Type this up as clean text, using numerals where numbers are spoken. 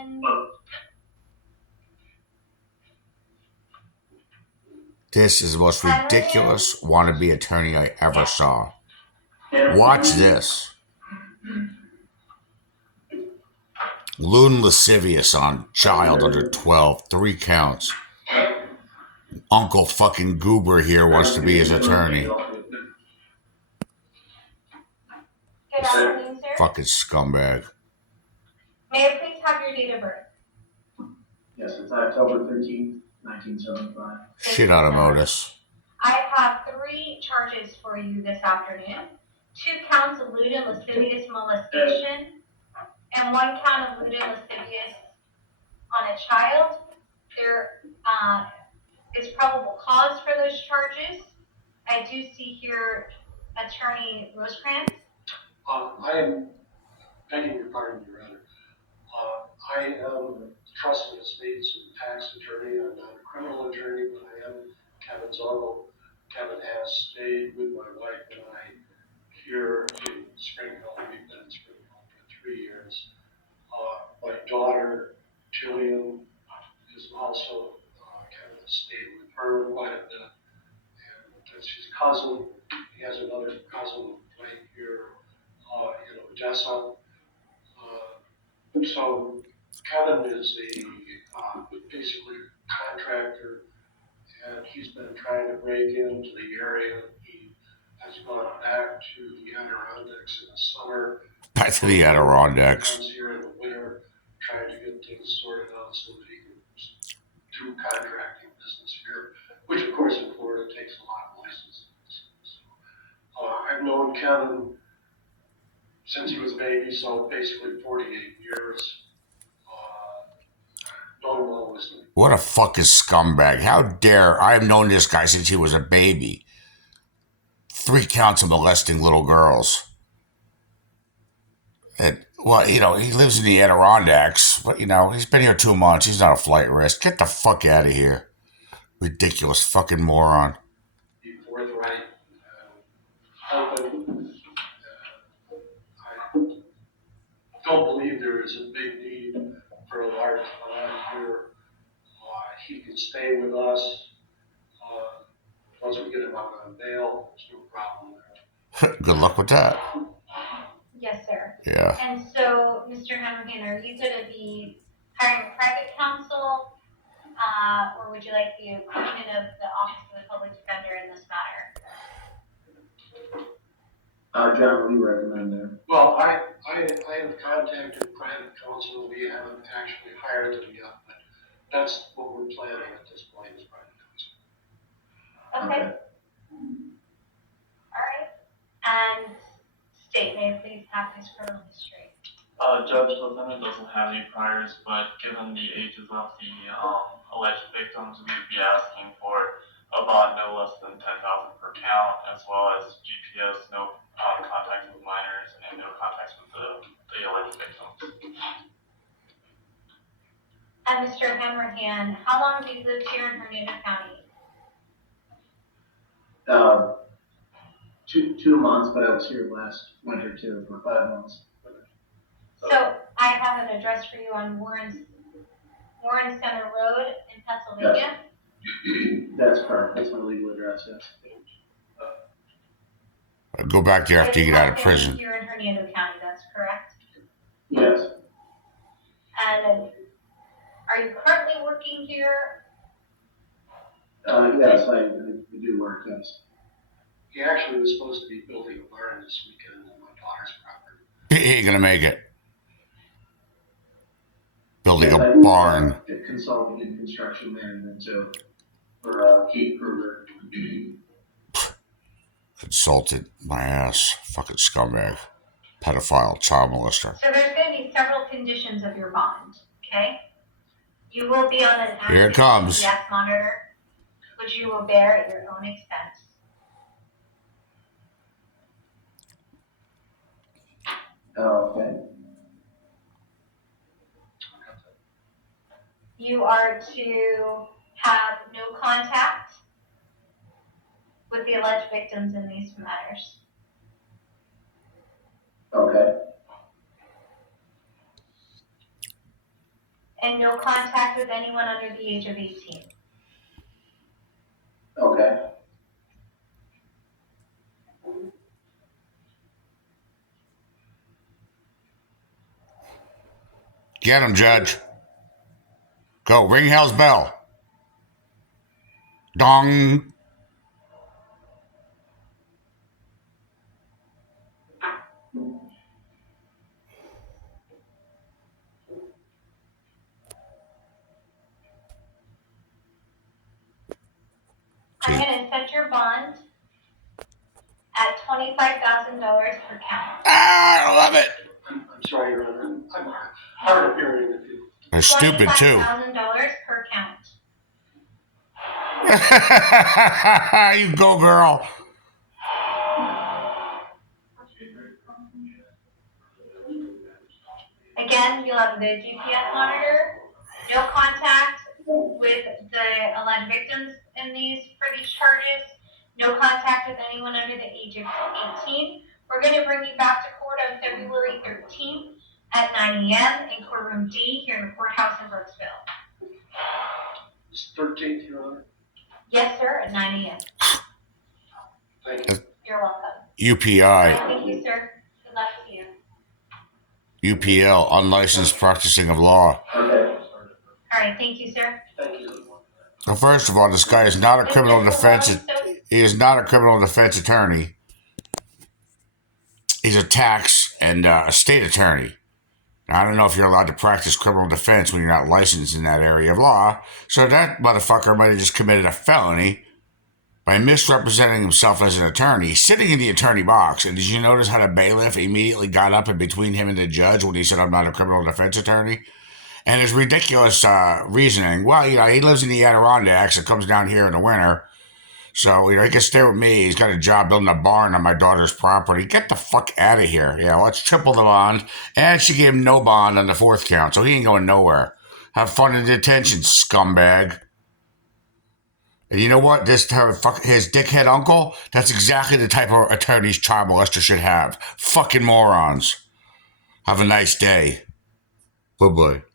happened? This is the most ridiculous wannabe attorney I ever saw. Watch this. Lewd and lascivious on child under 12, 3 counts. Uncle fucking Goober here wants to be his attorney. Good afternoon, sir. Fucking scumbag. May I please have your date of birth? Yes, it's October 13th, 1975. Shit out of Otis. I have 3 charges for you this afternoon. 2 counts of lewd and lascivious molestation, and 1 count of lewd and lascivious on a child. There is probable cause for those charges. I do see here Attorney Rosecrans. I am begging your pardon, Your Honor. I am trusted estates and tax attorney. I'm not a criminal attorney, but I am Kevin's uncle. Kevin has stayed with my wife and I here in Springfield. We've been in Springfield for 3 years. My daughter, Jillian, is also, Kevin has stayed with her quite a bit. And she's a cousin. He has another cousin right here in Odessa. So Kevin is basically a contractor, and he's been trying to break into the area. He has gone back to the Adirondacks in the summer. Back to the Adirondacks. He comes here in the winter, trying to get things sorted out so that he can do contracting business here, which of course in Florida takes a lot of licenses. So, I've known Kevin since he was a baby, so basically 48 years. What a fucking scumbag. How dare. I have known this guy since he was a baby. 3 counts of molesting little girls. And, well, he lives in the Adirondacks, but, he's been here 2 months. He's not a flight risk. Get the fuck out of here. Ridiculous fucking moron. Be forthright, open. I don't believe there is a big need for a large bond here. He can stay with us. Once we get him out on bail, there's no problem there. Good luck with that. Yes, sir. Yeah. And so, Mr. Hammerhan, are you going to be hiring a private counsel, or would you like the appointment of the Office of the Public Defender in this matter? John, what do you recommend there? Well, I have contacted private counsel. We haven't actually hired them yet, but that's what we're planning at this point is private counsel. Okay. All right. And state, may I please have his criminal history? Judge, the defendant doesn't have any priors, but given the ages of the alleged victims, we'd be asking for a bond no less than $10,000 per count, as well as GPS, no contact with minors, and no contacts with the alleged victims. And Mr. Hammerhan, how long have you lived here in Hernando County? 2 months, but I was here last winter too for 5 months. So I have an address for you on Warren Center Road in Pennsylvania. Yes. That's correct. That's my legal address, yes. Go back there after you get out of prison. Here in Hernando County, that's correct? Yes. And are you currently working here? Yes, I do work, yes. He actually was supposed to be building a barn this weekend on my daughter's property. He ain't gonna make it. Building a barn. Consulting in construction management too, for Keith Kruger. Consulted my ass. Fucking scumbag. Pedophile. Child molester. So there's going to be several conditions of your bond, okay? You will be on an Here it comes. GPS monitor, which you will bear at your own expense. Okay. You are to have no contact with the alleged victims in these matters. Okay. and no contact with anyone under the age of 18. Okay. Get him, Judge. Go, ring hell's bell. Dong. I'm going to set your bond at $25,000 per count. Ah, I love it. I'm sorry, Your Honor. I'm hard of hearing with you. They're stupid, too. $25,000 per count. You go, girl. Again, you'll have the GPS monitor, no contact with the alleged victims for these charges, no contact with anyone under the age of 18. We're going to bring you back to court on February 13th at 9 a.m. in courtroom D here in the courthouse in Brooksville. It's 13th, Your Honor. Yes, sir, at 9 a.m. Thank you. You're welcome. UPI. Thank you, sir. Good luck to you. UPL, unlicensed practicing of law. Okay. All right, thank you, sir. Thank you. Well, first of all, this guy is not a criminal defense. He is not a criminal defense attorney. He's a tax and a state attorney. Now, I don't know if you're allowed to practice criminal defense when you're not licensed in that area of law. So that motherfucker might have just committed a felony by misrepresenting himself as an attorney, sitting in the attorney box. And did you notice how the bailiff immediately got up in between him and the judge when he said, I'm not a criminal defense attorney? And his ridiculous reasoning, well, he lives in the Adirondacks and comes down here in the winter. So, he can stay with me. He's got a job building a barn on my daughter's property. Get the fuck out of here. Yeah, let's triple the bond. And she gave him no bond on the fourth count, so he ain't going nowhere. Have fun in detention, scumbag. And you know what? His dickhead uncle, that's exactly the type of attorneys child molester should have. Fucking morons. Have a nice day. Bye-bye.